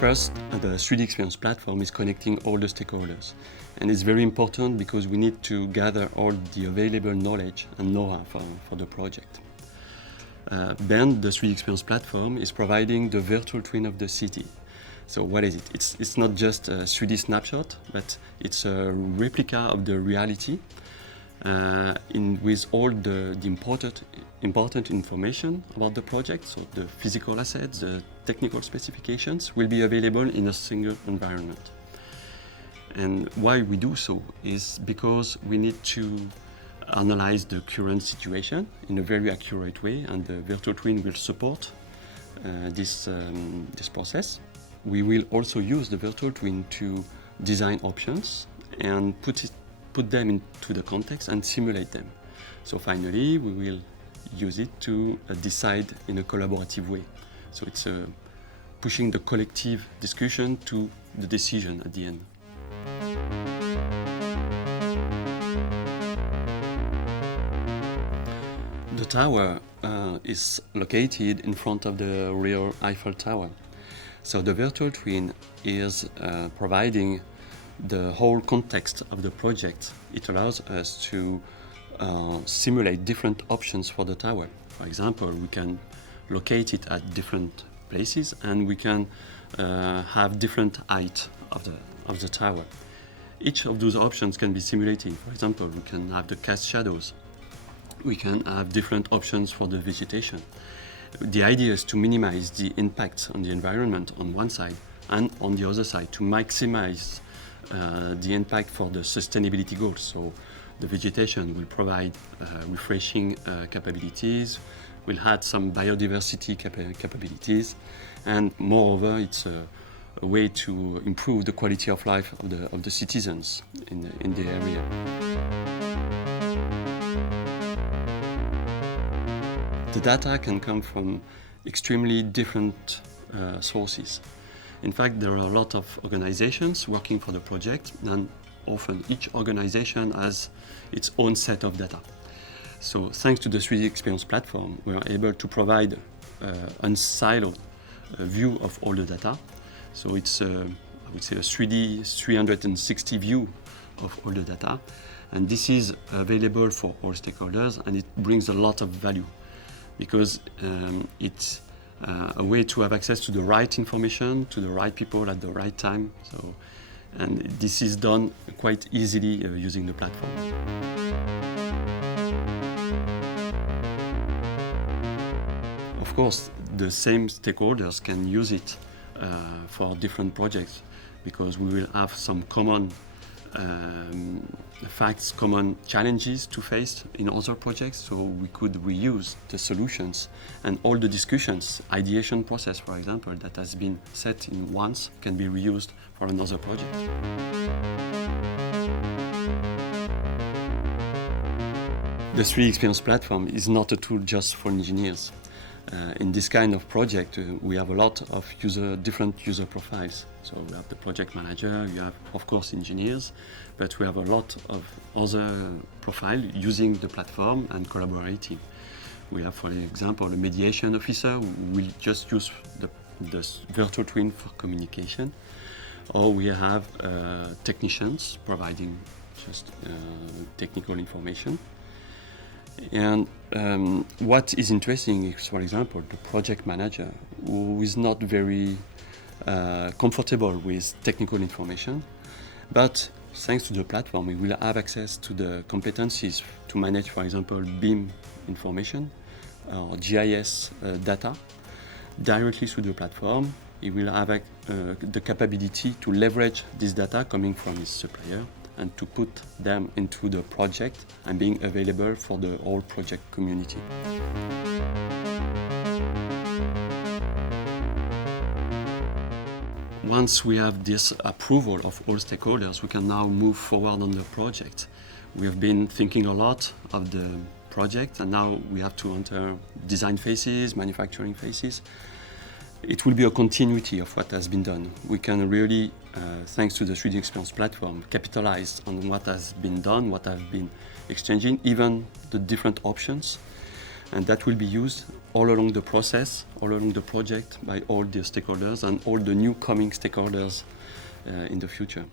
First, the 3D Experience platform is connecting all the stakeholders. And it's very important because we need to gather all the available knowledge and know-how for the project. Then the 3D Experience platform is providing the virtual twin of the city. So what is it? It's not just a 3D snapshot, but it's a replica of the reality with all the important information about the project. So the physical assets, the technical specifications will be available in a single environment. And why we do so is because we need to analyze the current situation in a very accurate way, and the virtual twin will support this process. We will also use the virtual twin to design options and put them into the context and simulate them. So finally, we will use it to decide in a collaborative way. So it's pushing the collective discussion to the decision at the end. The tower is located in front of the real Eiffel Tower. So the virtual twin is providing the whole context of the project. It allows us to simulate different options for the tower. For example, we can locate it at different places, and we can have different height of the tower. Each of those options can be simulated. For example, we can have the cast shadows. We can have different options for the vegetation. The idea is to minimize the impact on the environment on one side, and on the other side to maximize the impact for the sustainability goals. So the vegetation will provide refreshing capabilities, will add some biodiversity capabilities, and moreover, it's a way to improve the quality of life of the citizens in the area. The data can come from extremely different sources. In fact, there are a lot of organizations working for the project, and often each organization has its own set of data. So thanks to the 3D Experience platform, we are able to provide an unsiloed view of all the data. So it's, I would say, a 360 view of all the data. And this is available for all stakeholders, and it brings a lot of value because it's a way to have access to the right information, to the right people at the right time. So, and this is done quite easily using the platform. Of course, the same stakeholders can use it for different projects because we will have some common facts, common challenges to face in other projects, so we could reuse the solutions and all the discussions, ideation process, for example, that has been set in once can be reused for another project. The 3D Experience platform is not a tool just for engineers. In this kind of project, we have a lot of different user profiles. So we have the project manager, you have, of course, engineers, but we have a lot of other profiles using the platform and collaborating. We have, for example, a mediation officer who will just use the virtual twin for communication, or we have technicians providing just technical information. And what is interesting is, for example, the project manager who is not very comfortable with technical information, but thanks to the platform, we will have access to the competencies to manage, for example, BIM information or GIS data directly through the platform. He will have the capability to leverage this data coming from his supplier and to put them into the project and being available for the whole project community. Once we have this approval of all stakeholders, we can now move forward on the project. We have been thinking a lot of the project, and now we have to enter design phases, manufacturing phases. It will be a continuity of what has been done. We can really, thanks to the 3D Experience platform, capitalize on what has been done, what have been exchanging, even the different options. And that will be used all along the process, all along the project by all the stakeholders and all the new coming stakeholders in the future.